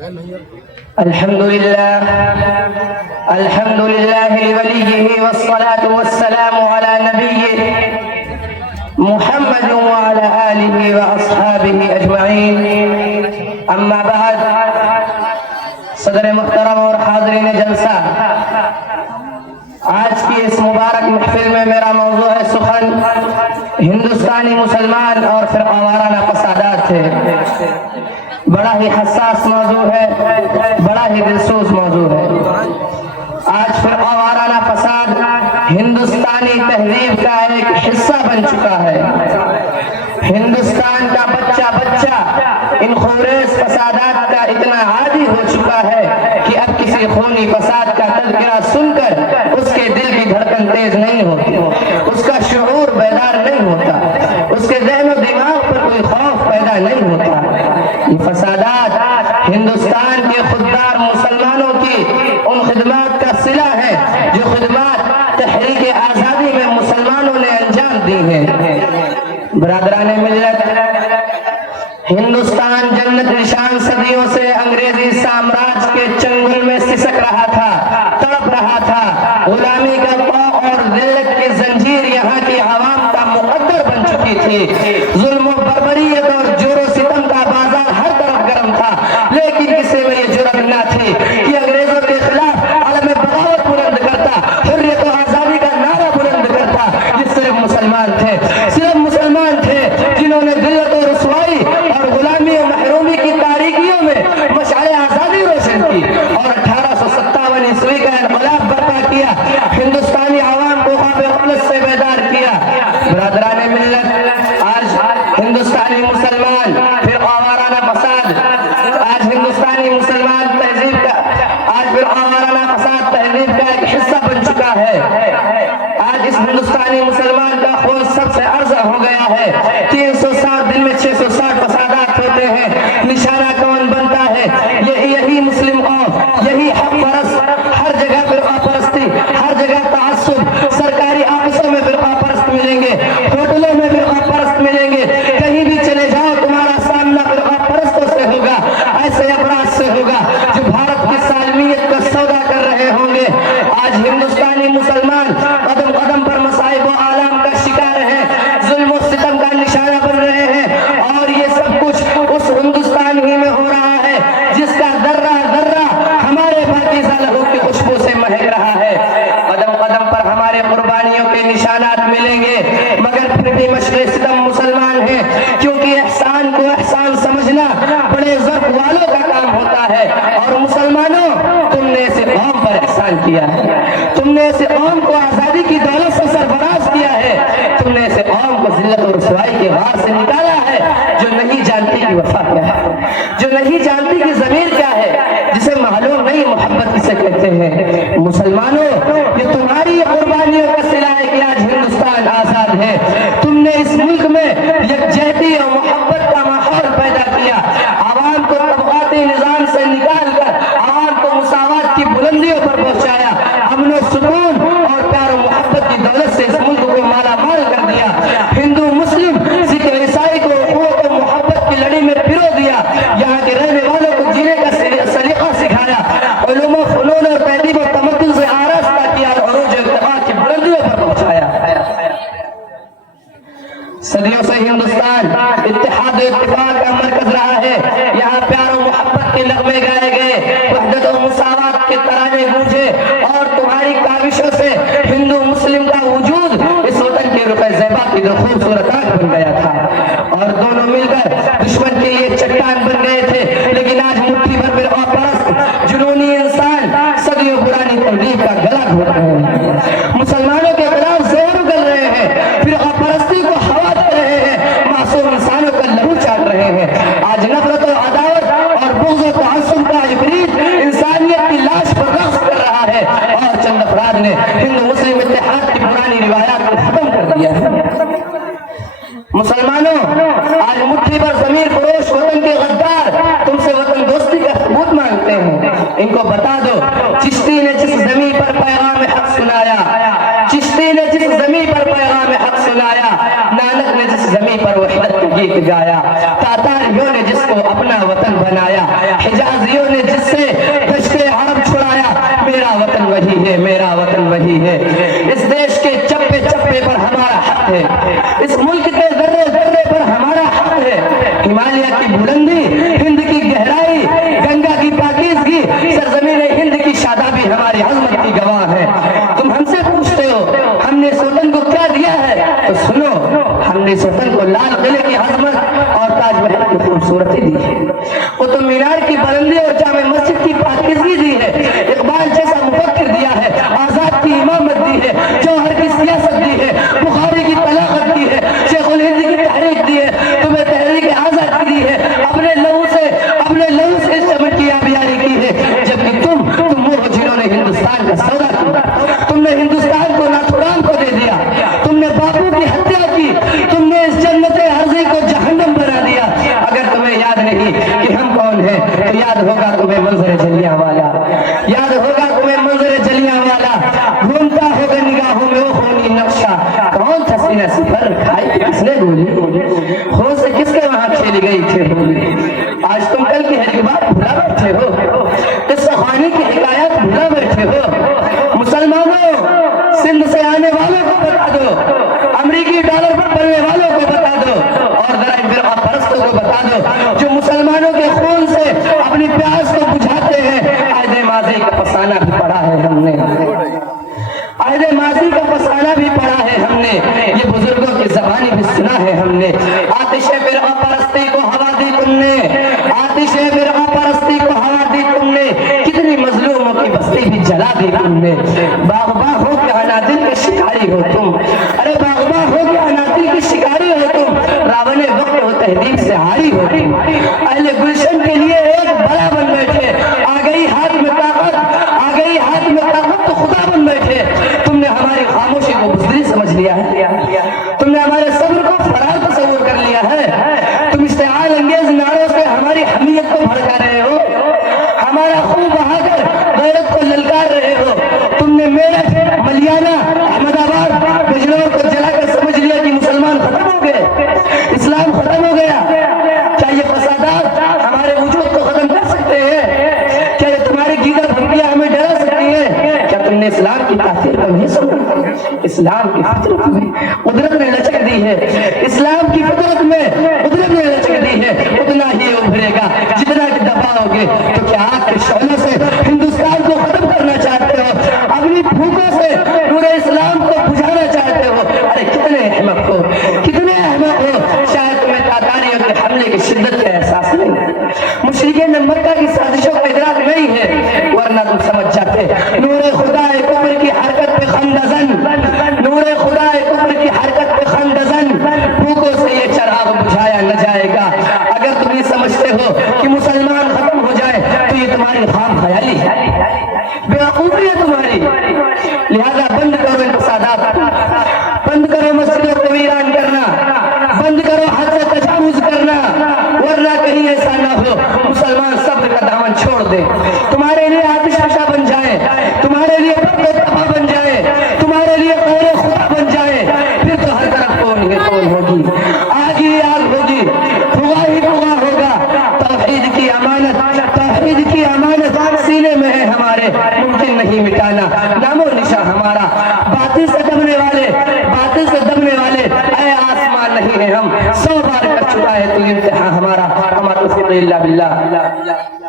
الحمد لله لوليه والصلاة والسلام على نبيه محمد وعلى آله وأصحابه أجمعين. اما بعد، صدر محترم اور حاضرین جلسہ، آج کی اس مبارک محفل میں میرا موضوع ہے سخن ہندوستانی مسلمان اور فرقہ وارانہ فسادات ہے. بڑا ہی حساس موضوع ہے، بڑا ہی دلسوز موضوع ہے. آج فرقہ وارانہ فساد ہندوستانی تہذیب کا ایک حصہ بن چکا ہے. ہندوستان کا بچہ ان خوریز فسادات کا اتنا عادی ہو چکا ہے کہ اب کسی خونی فساد کا تذکرہ سن کر اس کے دل کی دھڑکن تیز نہیں ہوتی، اس کا شعور بیدار نہیں ہوتا، اس کے ذہن و دماغ پر کوئی خوف پیدا نہیں ہوتا. یہ فسادات ہندوستان کے خوددار مسلمانوں کی ان خدمات کا صلہ ہے جو خدمات تحریک آزادی میں مسلمانوں نے انجام دی ہیں. برادران ملت، ہندوستان جنت نشان صدیوں سے انگریزی سامراج کے چنگل میں سسک رہا تھا، تڑپ رہا تھا. غلامی کا طوق اور ذلت کی زنجیر یہاں کی عوام کا مقدر بن چکی تھی. ظلم و بربریت اور جور و ستم کا بازار ہر طرف گرم تھا، لیکن کسی میں یہ جرأت نہ تھی کہ انگریزوں کے خلاف علم بغاوت بلند کرتا، حریت و آزادی کا نعرہ بلند کرتا. یہ صرف مسلمان تھے جنہوں نے ذلت و رسوائی اور غلامی و محرومی کی تاریکیوں میں مشعل آزادی روشن کی اور 1857 عیسوی کا انقلاب برپا کیا، ہندوستانی عوام کو خواب غفلت سے بیدار کیا. برادران ملت، آج ہندوستانی مسلمان فرقہ وارانہ فساد، آج ہندوستانی مسلمان تہذیب کا فرقہ وارانہ فساد تہذیب کا ایک حصہ بن چکا ہے. آج اس ہندوستانی مسلمان کا خون سب سے ارزاں ہو گیا ہے. 360 دن میں 660 فسادات ہوتے ہیں. نشانہ کون بنتا ہے؟ یہی مسلم قوم، یہی حق پرست. ہر جگہ فرقہ پرستی، ہر جگہ تعصب. سرکاری آفسوں میں فرقہ پرست ملیں گے، ہوٹلوں میں فرقہ پرست ملیں گے. کہیں بھی چلے جاؤ تمہارا سامنا فرقہ پرستوں سے ہوگا، ایسے افراد سے ہوگا جو بھارت کی سالمیت کا سودا کر رہے ہوں گے. آج ہندوستانی مسلمان قدم قدم پر مصائب و آلام کا شکار ہیں، ظلم و ستم کا نشانہ بن رہے ہیں، اور یہ سب کچھ اس ہندوستان ہی میں ہو رہا ہے جس کا ذرہ ذرہ ہمارے پاکیزہ لہو کی خوشبو سے مہک رہا ہے. قدم قدم پر ہمارے قربانیوں کے نشانات ملیں گے، مگر پھر بھی مشق ستم مسلمان ہیں، کیونکہ احسان کو احسان سمجھنا بڑے ذوق والوں کا کام ہوتا ہے. اور مسلمانوں، تم نے اسے قوم پر احسان کیا ہے، تم نے اسے قوم کو آزادی کی دولت سے سرفراز کیا ہے، تم نے اسے قوم کو ذلت و رسوائی کے غار سے نکالا ہے، جو نہیں جانتی کہ وفا کیا ہے، جو نہیں جانتی کہ ضمیر کیا ہے، جسے معلوم نہیں محبت کسے کہتے ہیں. مسلمانوں، یہ تمہاری قربانیوں کا صلہ ہے کہ آج ہندوستان آزاد ہے. تم نے اس ملک میں یکجہتی اور محبت کا ماحول پیدا کیا، عوام کو طبقاتی نظام سے نکال کر عوام کو مساوات کی بلندیوں پر پہنچایا، امن و سکون اور پیار و محبت کی دولت سے اس ملک کو مالا مال کر دیا. ہندو مسلم سکھ عیسائی کو اخوت و محبت کی لڑی میں پرو دیا، یہاں کے رہنے والوں کو جینے کا سلیقہ سکھایا، علوم و فنون اور تہذیب و تمدن سے آراستہ کیا اور عروج ارتقاء کی بلندیوں پر پہنچایا. صدیوں سے ہندوستان اتحاد و اتفاق کا مرکز رہا ہے. یہاں پیار و محبت کے نغمے گائے گئے، وحدت و مساوات کے ترانے گونجے، اور تمہاری کاوشوں سے ہندو مسلم کا وجود اس وطن کے رخ زیبا کی دو خوبصورت آنکھ بن گیا تھا، اور دونوں مل کر دشمن کے یہ چٹان بن گئے تھے. لیکن آج مٹھی بھر فرقہ پرست جنونی انسان صدیوں پرانی تہذیب کا گلا گھونٹ رہے ہیں، مسلمانوں کے خلاف زہر اگل رہے ہیں، فرقہ پرستی کو ہوا دے رہے ہیں، معصوم انسانوں کا لہو چاٹ رہے ہیں. آج نفرت و عداوت اور بغض و تعصب کا عفریت انسانیت کی لاش پر رقص کر رہا ہے، اور چند افراد نے ہندو مسلم اتحاد کی پرانی روایات کو ختم کر دیا ہے. مسلمانوں، آج مٹھی پر ضمیر فروش وطن کے غدار تم سے وطن دوستی کا ثبوت مانگتے ہیں. ان کو بتا دو، چشتی نے جس زمین پر پیغام حق سنایا، چشتی نے جس زمین پر پیغام حق سنایا، نانک نے جس زمین پر وحدت گیت گایا، تاتاریوں نے جس کو اپنا وطن بنایا، حجاز غازیوں نے جس سے دشت عرب چھڑایا، میرا وطن وہی ہے، میرا وطن وہی ہے۔ اس دیش کے چپے چپے پر ہمارا حق ہے، اس ملک کے ذرے ذرے پر ہمارا حق ہے۔ ہمالیہ کی بلندی، ہند کی گہرائی، گنگا کی پاکیزگی، سرزمین ہند کی شادابی ہماری عظمت کی گواہ ہے۔ تم ہم سے پوچھتے ہو ہم نے سوتن کو کیا دیا ہے، تو سنو، ہم نے سوتن کو لال قلعے کی عظمت اور تاج محل کی خوبصورتی دی ہے، قطب مینار کی بلندی اور جامع مسجد کی پاکیزگی دی ہے، اقبال جیسا مفکر دیا ہے، آزاد کی امامت دی ہے، جوہر کی سیاست دی ہے، بخاری کی طلاقت دی ہے، شیخ الہند کی تحریک دی ہے، تمہیں تحریک آزاد کی دی ہے، اپنے لہو سے اس چمن کی آبیاری کی ہے، جبکہ تم وہ ہو جنہوں نے ہندوستان کا سودا کیا، تم نے ہندوستان کو ناتھورام کو دے دیا، تم نے باپو کی ہتیا کی، تم نے اس جنت عرضی کو جہنم بنا دیا۔ اگر تمہیں یاد نہیں کہ ہم کون ہیں تو یاد ہوگا تمہیں منظر جلیانوالہ، یاد ہوگا تمہیں منظر جلیانوالہ، گھومتا ہوگا نگاہوں میں وہ خونی نقشہ، کون تھا سینہ سے پر کھائی کس نے گولی، خون سے کس کے وہاں کھیلی گئی تھی ہولی۔ آج تم کل کی ہر بات بھلا بیٹھے ہو، قصہ خوانی کی حکایات بھلا بیٹھے ہو۔ مسلمانوں، سندھ سے آنے والوں کو بتا دو، امریکی ڈالر پر بننے والوں کو بتا دو، اور ذرا ان فرقہ پرستوں کو بتا دو جو مسلمانوں کے خون سے اپنی پیاس کو بجھاتے ہیں، عہد ماضی کا فسانہ بھی پڑھا ہے ہم نے، عہد ماضی کا فسانہ بھی پڑھا ہے ہم نے، یہ بزرگوں کی زبانی بھی سنا ہے ہم نے۔ آتش فرقہ پرستی کو ہوا دی تم نے، آتش فرقہ پرستی کو ہوا دی تم نے، کتنی مظلوموں کی بستی بھی جلا دی تم نے۔ باغباں ہو کہ عنادل کے شکاری ہو تم، ارے باغباں ہو کہ عنادل کی شکاری ہو تم، راون وقت ہو تہذیب سے ہاری ہو تم، اہل گلشن کے لیے ایک بڑا بن بیٹھے، آ گئی ہاتھ میں طاقت، آ گئی ہاتھ میں طاقت تو خدا بن بیٹھے۔ تم نے ہماری خاموشی کو بزدلی سمجھ لیا ہے، تم نے ہمارے صبر کو فرار تصور کر لیا ہے، تم اشتعال انگیز نعروں سے ہماری حمیت کو بھڑکا رہے ہو، ہمارا خون بہا کر غیرت کو للکار رہے ہو۔ تم نے میرٹھ، ملیانہ، احمد آباد، بجنور کو جلا کر سمجھ لیا کہ مسلمان ختم ہو گئے، اسلام ختم ہو گیا۔ کیا یہ فسادات ہمارے وجود کو ختم کر سکتے ہیں؟ کیا یہ تمہاری گیدڑ دھمکیاں ہمیں ڈرا سکتی ہیں؟ کیا تم نے اسلام کی تاثیر کو نہیں سمجھا؟ اسلام کی فطرت میں قدرت نے لچک دی ہے، اسلام کی فطرت میں قدرت نے لچک دی ہے، اتنا ہی ابھرے گا جتنا کہ دباؤ گے۔ تو کیا آگ کے شعلوں سے ہندوستان کو ختم کرنا چاہتے ہو، اپنی پھونکوں سے نور اسلام کو بجھانا چاہتے ہو؟ ارے کتنے احمق ہو، کتنے احمق ہو، شاید تمہیں تاتاریوں کے حملے کی شدت کا احساس نہیں ہے، مشرکین مکہ کی سازشوں کا ادراک نہیں ہے، ورنہ تم سمجھ جاتے نور خدا کفر کی حرکت پہ خندزن، نور خدا کفر کی حرکت پہ خندزن، بھوکوں سے یہ چراغ بجھایا نہ جائے گا۔ اگر تم یہ سمجھتے ہو کہ مسلمان ختم ہو جائے تو یہ تمہاری خام خیالی ہے، بیوقوفی ہے تمہاری۔ لہذا بند کرو انتسادات، بند کرو مسجدوں کو ویران کرنا، بند کرو حد سے تجاوز کرنا، ورنہ کہیں ایسا نہ ہو مسلمان صبر کا دامن چھوڑ دے، تمہارے لیے آتش فشاں بن جائے، تمہارے لیے برد تباہ بن جائے، تمہارے لیے غیر خدا بن جائے، پھر تو ہر طرف کون ہے کون ہوگی، آگ ہی آگ ہوگی، دھواں ہی دھواں ہوگا۔ توحید کی امانت سینے میں ہے ہمارے، ممکن نہیں مٹانا نام و نشاں ہمارا۔ باطل سے دبنے والے اے آسمان نہیں ہے ہم، 100 بار کر چکا ہے تو امتحان ہمارا۔ ہمارا توفیق الا باللہ۔